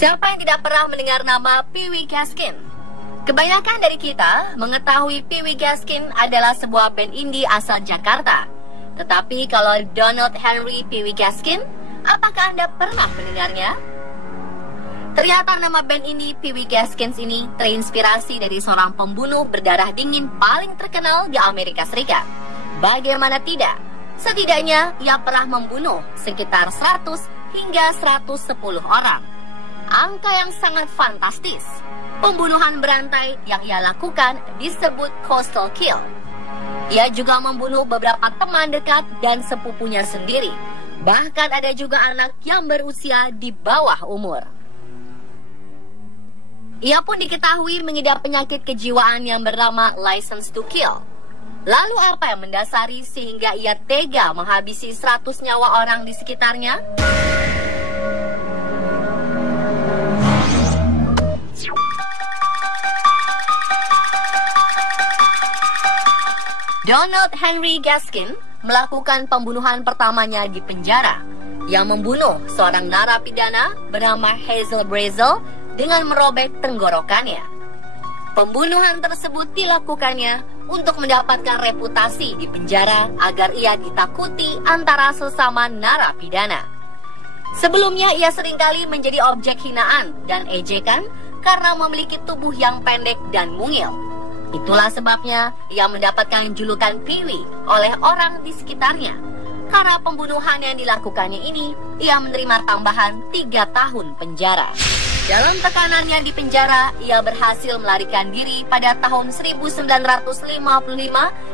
Siapa yang tidak pernah mendengar nama Pee Wee Gaskin? Kebanyakan dari kita mengetahui Pee Wee Gaskin adalah sebuah band indie asal Jakarta. Tetapi kalau Donald Henry Pee Wee Gaskin, apakah Anda pernah mendengarnya? Ternyata nama band ini Pee Wee Gaskins ini terinspirasi dari seorang pembunuh berdarah dingin paling terkenal di Amerika Serikat. Bagaimana tidak? Setidaknya ia pernah membunuh sekitar 100 hingga 110 orang. Angka yang sangat fantastis. Pembunuhan berantai yang ia lakukan disebut coastal kill. Ia juga membunuh beberapa teman dekat dan sepupunya sendiri. Bahkan ada juga anak yang berusia di bawah umur. Ia pun diketahui mengidap penyakit kejiwaan yang bernama License to Kill. Lalu apa yang mendasari sehingga ia tega menghabisi 100 nyawa orang di sekitarnya? Donald Henry Gaskin melakukan pembunuhan pertamanya di penjara. Ia membunuh seorang narapidana bernama Hazel Brazel dengan merobek tenggorokannya. Pembunuhan tersebut dilakukannya untuk mendapatkan reputasi di penjara agar ia ditakuti antara sesama narapidana. Sebelumnya ia seringkali menjadi objek hinaan dan ejekan karena memiliki tubuh yang pendek dan mungil. Itulah sebabnya ia mendapatkan julukan Pee Wee oleh orang di sekitarnya. Karena pembunuhan yang dilakukannya ini, ia menerima tambahan 3 tahun penjara. Dalam tekanannya di penjara, ia berhasil melarikan diri pada tahun 1955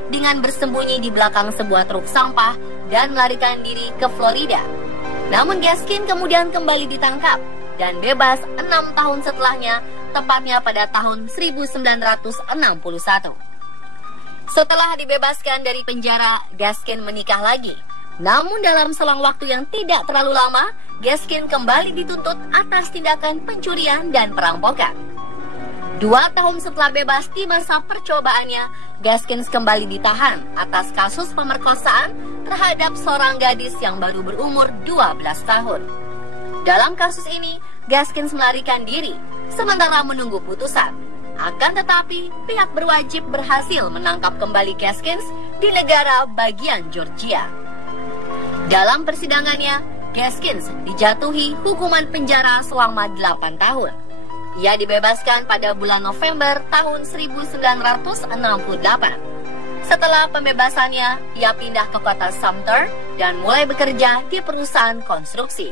dengan bersembunyi di belakang sebuah truk sampah dan melarikan diri ke Florida. Namun Gaskin kemudian kembali ditangkap dan bebas 6 tahun setelahnya, tepatnya pada tahun 1961. Setelah dibebaskan dari penjara, Gaskin menikah lagi. Namun dalam selang waktu yang tidak terlalu lama, Gaskin kembali dituntut atas tindakan pencurian dan perampokan. 2 tahun setelah bebas di masa percobaannya, Gaskin kembali ditahan atas kasus pemerkosaan terhadap seorang gadis yang baru berumur 12 tahun. Dalam kasus ini, Gaskin melarikan diri sementara menunggu putusan. Akan tetapi, pihak berwajib berhasil menangkap kembali Gaskin di negara bagian Georgia. Dalam persidangannya, Gaskin dijatuhi hukuman penjara selama 8 tahun. Ia dibebaskan pada bulan November tahun 1968. Setelah pembebasannya, ia pindah ke kota Sumter dan mulai bekerja di perusahaan konstruksi.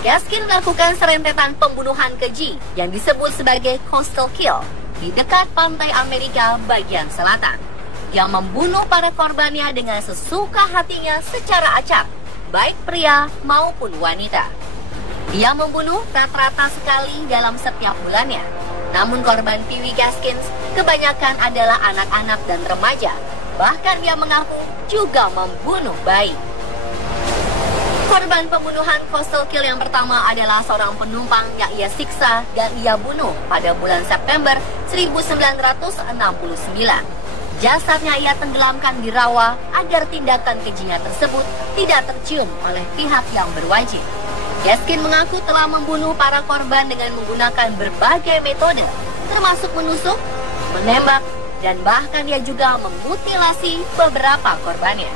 Gaskin melakukan serentetan pembunuhan keji yang disebut sebagai coastal kill di dekat pantai Amerika bagian selatan. Ia membunuh para korbannya dengan sesuka hatinya secara acak, baik pria maupun wanita. Ia membunuh rata-rata sekali dalam setiap bulannya. Namun korban Pee Wee Gaskin kebanyakan adalah anak-anak dan remaja. Bahkan ia mengaku juga membunuh bayi. Korban pembunuhan coastal kill yang pertama adalah seorang penumpang yang ia siksa dan ia bunuh pada bulan September 1969. Jasadnya ia tenggelamkan di rawa agar tindakan kejinya tersebut tidak tercium oleh pihak yang berwajib. Gaskin mengaku telah membunuh para korban dengan menggunakan berbagai metode, termasuk menusuk, menembak, dan bahkan ia juga memutilasi beberapa korbannya.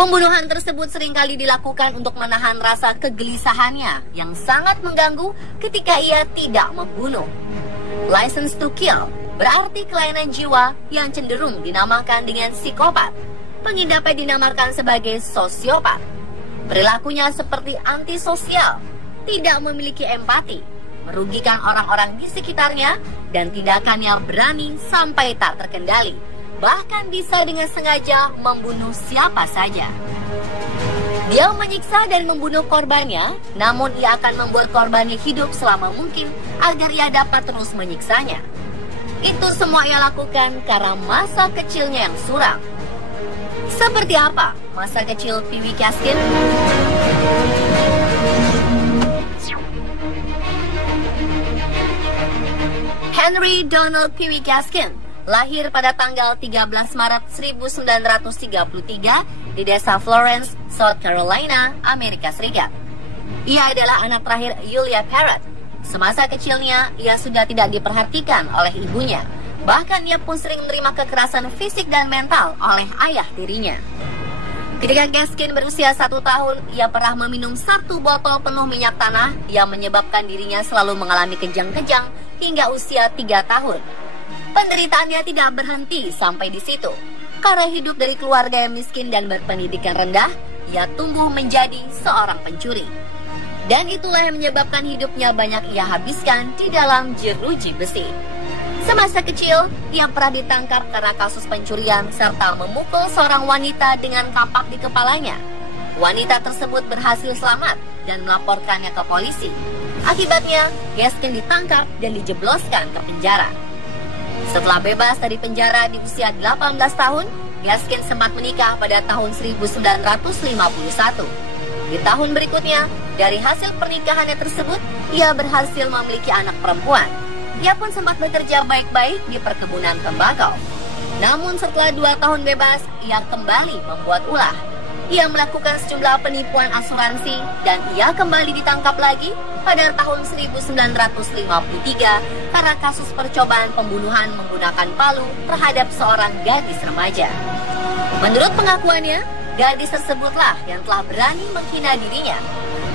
Pembunuhan tersebut seringkali dilakukan untuk menahan rasa kegelisahannya yang sangat mengganggu ketika ia tidak membunuh. License to Kill berarti kelainan jiwa yang cenderung dinamakan dengan psikopat. Pengidapnya dinamakan sebagai sosiopat. Perilakunya seperti antisosial, tidak memiliki empati, merugikan orang-orang di sekitarnya, dan tindakannya berani sampai tak terkendali. Bahkan bisa dengan sengaja membunuh siapa saja. Dia menyiksa dan membunuh korbannya, namun ia akan membuat korbannya hidup selama mungkin agar ia dapat terus menyiksanya. Itu semua ia lakukan karena masa kecilnya yang suram. Seperti apa masa kecil Pee Wee Gaskin? Henry Donald Pee Wee Gaskin lahir pada tanggal 13 Maret 1933 di desa Florence, South Carolina, Amerika Serikat. Ia adalah anak terakhir Julia Parrott. Semasa kecilnya, ia sudah tidak diperhatikan oleh ibunya. Bahkan ia pun sering menerima kekerasan fisik dan mental oleh ayah tirinya. Ketika Gaskin berusia 1 tahun, ia pernah meminum 1 botol penuh minyak tanah yang menyebabkan dirinya selalu mengalami kejang-kejang hingga usia 3 tahun. Penderitaannya tidak berhenti sampai di situ. Karena hidup dari keluarga yang miskin dan berpendidikan rendah, ia tumbuh menjadi seorang pencuri. Dan itulah yang menyebabkan hidupnya banyak ia habiskan di dalam jeruji besi. Semasa kecil, ia pernah ditangkap karena kasus pencurian serta memukul seorang wanita dengan kapak di kepalanya. Wanita tersebut berhasil selamat dan melaporkannya ke polisi. Akibatnya, Gaskin ditangkap dan dijebloskan ke penjara. Setelah bebas dari penjara di usia 18 tahun, Gaskin sempat menikah pada tahun 1951. Di tahun berikutnya, dari hasil pernikahannya tersebut, ia berhasil memiliki anak perempuan. Ia pun sempat bekerja baik-baik di perkebunan tembakau. Namun setelah 2 tahun bebas, ia kembali membuat ulah. Ia melakukan sejumlah penipuan asuransi dan ia kembali ditangkap lagi pada tahun 1953 karena kasus percobaan pembunuhan menggunakan palu terhadap seorang gadis remaja. Menurut pengakuannya, gadis tersebutlah yang telah berani menghina dirinya.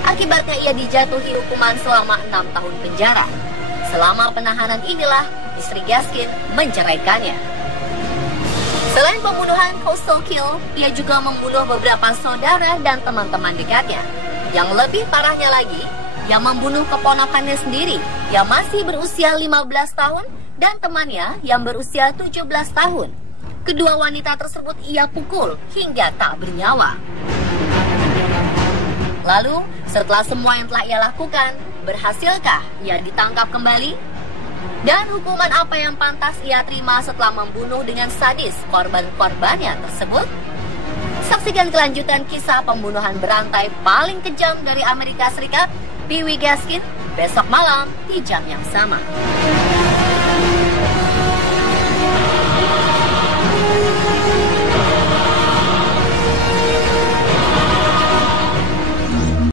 Akibatnya ia dijatuhi hukuman selama 6 tahun penjara. Selama penahanan inilah istri Gaskin menceraikannya. Selain pembunuhan hostile kill, ia juga membunuh beberapa saudara dan teman-teman dekatnya. Yang lebih parahnya lagi, ia membunuh keponakannya sendiri yang masih berusia 15 tahun dan temannya yang berusia 17 tahun. Kedua wanita tersebut ia pukul hingga tak bernyawa. Lalu, setelah semua yang telah ia lakukan, berhasilkah ia ditangkap kembali? Dan hukuman apa yang pantas ia terima setelah membunuh dengan sadis korban-korbannya tersebut? Saksikan kelanjutan kisah pembunuhan berantai paling kejam dari Amerika Serikat, Pee Wee Gaskin, besok malam di jam yang sama.